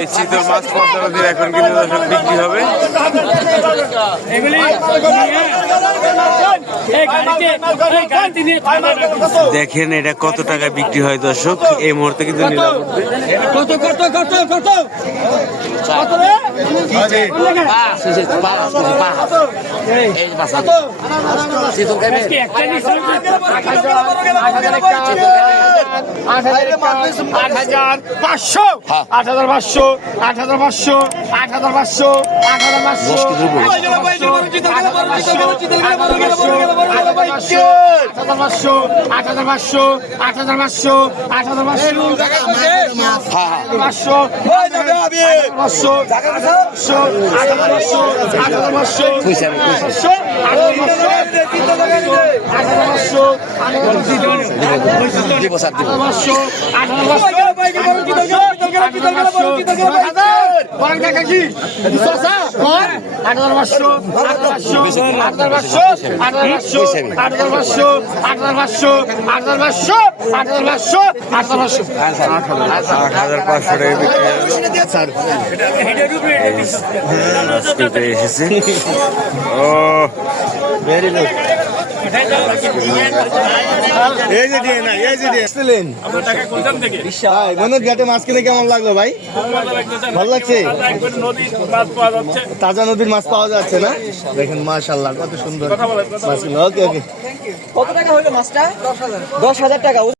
এই চিতল মাছ পদ্মা এখন কিন্তু দর্শক বিক্রি হবে। দেখেন এটা কত টাকা বিক্রি হয় দর্শক? এই মুহূর্তে কিন্তু কত কত কত কত? কত রে আজকে একটা নিছে আট হাজার পাঁচশো আট হাজার পাঁচশো আট হাজার পাঁচশো আট হাজার পাঁচশো আট হাজার পাঁচশো পাঁচশো আট হাজার পাঁচশো আট হাজার পাঁচশো আট হাজার পাঁচশো পাঁচশো পাঁচশো দিব স্যার দিব পাঁচশো আট হাজার পাঁচশো আট হাজার পাঁচশো পাঁচশো আট হাজার পাঁচশো আট হাজার পাঁচশো আট হাজার পাঁচশো আট হাজার পাঁচশো। আট হাজার পাঁচশো টাকা বিক্রি হবে আজকে এসেছে। ও এই যে দিয়ে না এই যে দিয়ে আসছিলেন ভাই ঘাটে মাছ কিনে কেমন লাগল ভাই ভালো লাগছে তাজা নদীর মাছ পাওয়া যাচ্ছে না দেখেন মাশাল্লাহ কত সুন্দর মাছ ওকে ওকে কত টাকা হলো মাছটা? দশ হাজার টাকা।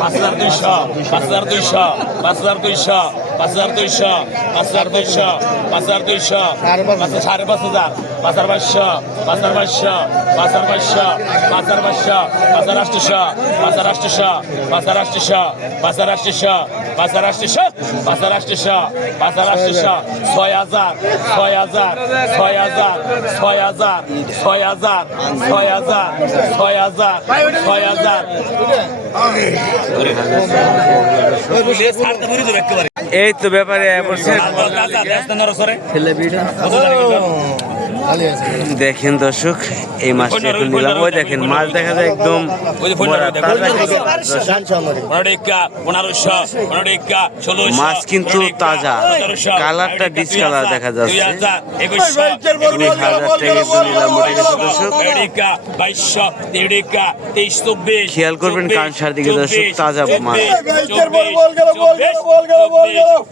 পাঁচ হাজার দুইশো পাঁচ হাজার দুইশো পাঁচ হাজার দুইশো পাঁচ হাজার দুইশো পাঁচ হাজার দুইশো পাঁচ হাজার দুইশো সাড়ে পাঁচ হাজার পাঁচ হাজার পাঁচশো পাঁচ হাজার পাঁচশো পাঁচ হাজার পাঁচশো পাঁচ হাজার পাঁচশো পাঁচ হাজার আটশোশো পাঁচ হাজার আটশোশো পাঁচ হাজার আটশোশো পাঁচ হাজার আটশোশো পাঁচ হাজার আটশোশো পাঁচ হাজার আটশোশো পাঁচ হাজার আটশোশো ছয় হাজার ছয় হাজার ছয় হাজার ছয় হাজার ছয় হাজার ছয় হাজার ছয় হাজার ছয় হাজার। এই তো ব্যাপারে বলছে। দেখেন দর্শক এই মাছটা এখন নিলাম ওই দেখেন মাছ দেখা যায় একদম মাছ কিন্তু তাজা। কালারটা ডিস কালার দেখা যাচ্ছে। দুই হাজার টাকা নিলাম গেছে দর্শক খেয়াল করবেন কানসার দিকে দর্শক, তাজা মাছ।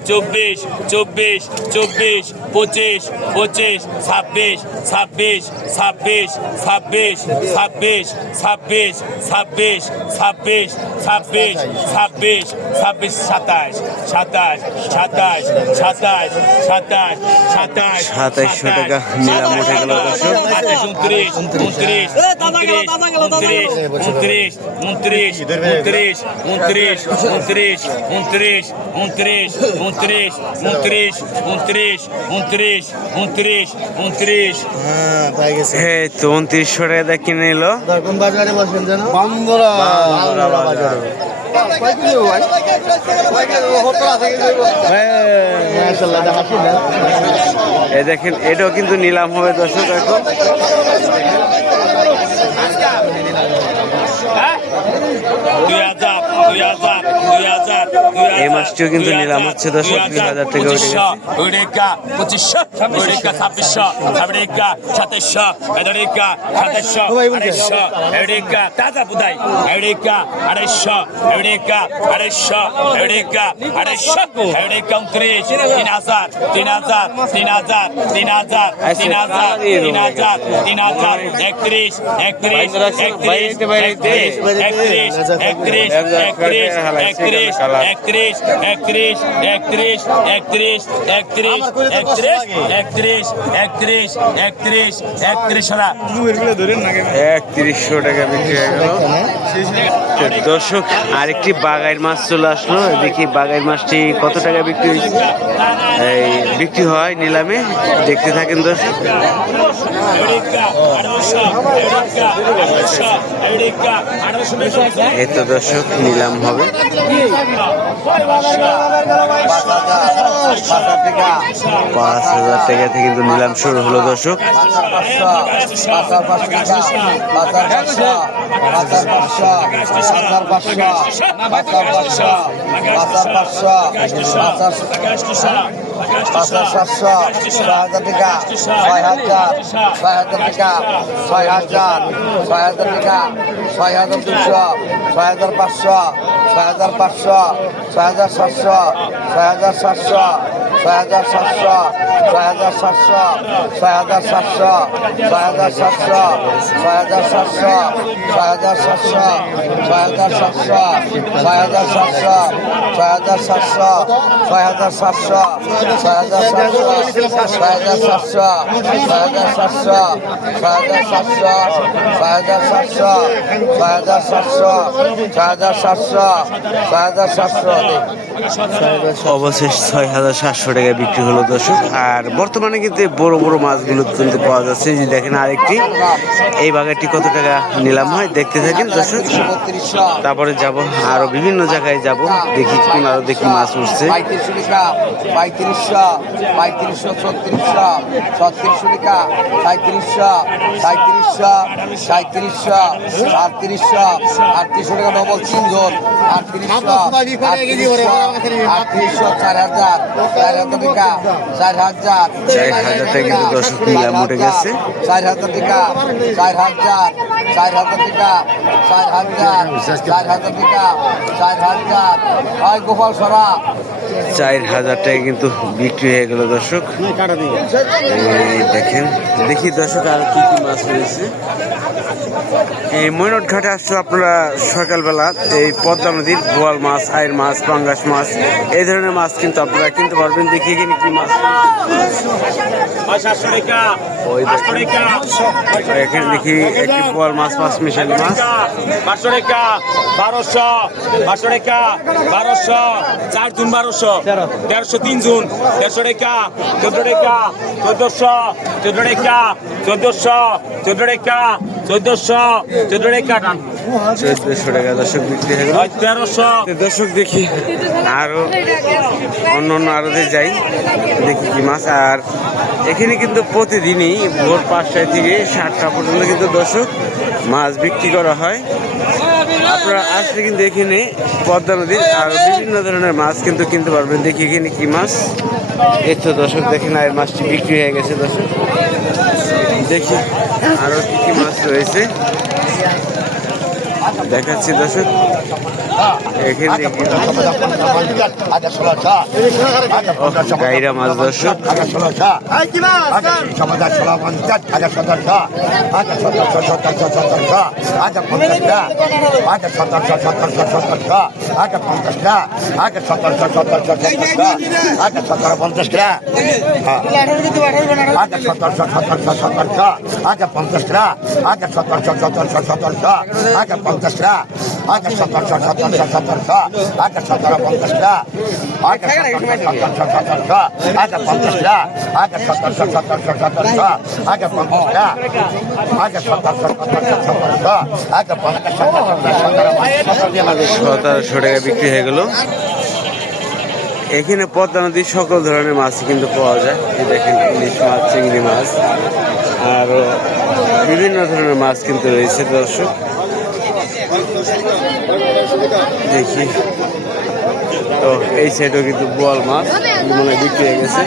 চব্বিশ চব্বিশ চব্বিশ পঁচিশ পঁচিশ ছাব্বিশ ছাব্বিশ ছাব্বিশ ছাব্বিশ ছাব্বিশ ছাব্বিশ ছাব্বিশ ছাব্বিশ ছাব্বিশ ছাব্বিশ ছাব্বিশ সাতাশ সাতাশ সাতাশ সাতাশ সাতাশ সাতাশ সাতাইশশো টাকা নিলাম উঠে গেল আঠাশ উনত্রিশ উনত্রিশ উনত্রিশ উনত্রিশ উনত্রিশ উনত্রিশ উনত্রিশ উনত্রিশ উনত্রিশ উনত্রিশ উনত্রিশ উনত্রিশ উনত্রিশ উনত্রিশ উনত্রিশ উনত্রিশ হ্যাঁ গেছে হ্যাঁ তো উনত্রিশশো টাকা দিয়ে কিনে নিল। কোন বাজারে বসেন যেন? বান্দরা। বান্দরা বাজার। মাশাআল্লাহ এটা হাসি না? এই দেখেন এটাও কিন্তু নিলাম হবে দর্শক এখন। দুই এই মাছটিও কিন্তু নিলাম হচ্ছে দর্শক দুই হাজার টাকা উঠে গেছে। পঁচিশশো উড়িকা ছাব্বিশশো উড়িকা সাতাইশশো উড়িকা সাতাইশশো আড়াইশো উড়িকা তাজা বুদাই। উড়িকা আড়াইশো উড়িকা আড়াইশো উড়িকা আড়াইশো উড়িকা উনত্রিশ তিন হাজার তিন হাজার তিন হাজার তিন হাজার তিন হাজার তিন হাজার তিন হাজার একত্রিশ একত্রিশ একত্রিশ একত্রিশ একত্রিশ একত্রিশ একত্রিশ একত্রিশ একত্রিশ একত্রিশ একত্রিশ একত্রিশ একত্রিশ একত্রিশ একত্রিশ একত্রিশ একত্রিশ একত্রিশ একত্রিশশো টাকা বিক্রি হয়ে গেল। দর্শক আরেকটি বাগাইর মাছ চলে আসলো। দেখি বাগাইর মাছটি কত টাকা বিক্রি হয়েছে? এই বিক্রি হয় নিলামে। দেখতে থাকেন দর্শক। এই তো দর্শক নিলাম হবে। পাঁচ হাজার টাকা। থেকে কিন্তু নিলাম শুরু হলো দর্শক সাতশো ছয় হাজার টাকা ছয় হাজার ছয় হাজার টাকা ছয় হাজার ছয় হাজার টাকা ছয় হাজার দুশো ছয় হাজার পাঁচশো ছয় হাজার পাঁচশো ছয় হাজার সাতশো ছয় হাজার সাতশো। ছয় হাজার সাতশো ছয় হাজার সাতশো ছয় হাজার সাতশো ছয় হাজার সাতশো ছয় হাজার সাতশো ছয় হাজার সাতশো ছয় হাজার সাতশো ছয় হাজার সাতশো ছয় হাজার সাতশো ছয় হাজার সাতশো ছয় হাজার সাতশো ছয় হাজার সাতশো ছয় অবশেষ ছয় হাজার সাতশো টাকায় বিক্রি হলো দর্শক আর বর্তমানে কিন্তু বড় বড় মাছগুলো কিন্তু পাওয়া যাচ্ছে যে দেখেন আরেকটি এই বাগানটি কত টাকা নিলাম হয় দেখতে থাকেন দর্শক তারপরে যাব আরও বিভিন্ন জায়গায় যাব দেখি কোন আরও দেখি মাছ উঠছে পঁয়ত্রিশশো টাকা আটত্রিশশো টাকা আটত্রিশশো আটত্রিশশো চার হাজার চার হাজার টাকা কিন্তু দর্শক নিলাম উঠে গেছে। চার হাজার টাকা চার হাজার চার হাজার টাকা চার হাজার চার হাজার টাকা চার হাজার হয় গোপাল সরা চার হাজার টাকা কিন্তু বিক্রি হয়ে গেল, দর্শক। দেখেন, দেখি দর্শক আর কি কি মাছ রয়েছে। এই মৈনট ঘাটে আসছে আপনারা সকালবেলা, এই পদ্মা নদীর বোয়াল মাছ আয়ের মাছ, পাঙ্গাস মাছ, এই ধরনের মাছ কিন্তু আপনারা কিনতে পারবেন। দেখি এখানে কি মাছ এখানে দেখি একটি বোয়াল মাছ, পাঁচ মিশালি মাছ। বারোশো টাকা বারোশো, চার জুন বারোশো। তেরোশো তিন জুন টাকা চোদ্দ টাকা চোদ্দশো চোদ্দ টাকা চোদ্দশো চোদ্দ টাকা চোদ্দশো চোদ্দ টাকা টান। চোদ্দশো টাকা দর্শক বিক্রি হয়ে গেল। তেরোশো। দর্শক দেখি আরও অন্য অন্য আরোতে যাই দেখি কি মাছ। আর এখানে কিন্তু প্রতিদিনই ভোর পাঁচটায় থেকে সাতটা পর্যন্ত কিন্তু দর্শক মাছ বিক্রি করা হয়। আপনারা আসলে কিন্তু এখানে পদ্মা নদীর আর বিভিন্ন ধরনের মাছ কিন্তু কিনতে পারবেন। দেখি এখানে কি মাছ। এই তো দর্শক, দেখেন আর মাছটি বিক্রি হয়ে গেছে দর্শক। দেখি আরও কী কী মাছ রয়েছে। দেখাচ্ছি দর্শক। গাইরা মাছ দর্শক আগে পঞ্চাশ আগে সতর্ক সতর্ক সতর্ক আগে পঞ্চাশ আচ্ছা আচ্ছা আচ্ছা আচ্ছা আচ্ছা আচ্ছা আচ্ছা আচ্ছা বিক্রি হয়ে গেল এখানে পদ্মা নদীর সকল ধরনের মাছ কিন্তু পাওয়া যায় দেখেন ইলিশ মাছ চিংড়ি মাছ আর বিভিন্ন ধরনের মাছ কিন্তু রয়েছে দর্শক দেখি। তো এই সাইডও কিন্তু বোয়াল মাছ মানে বিক্রি হয়ে গেছে।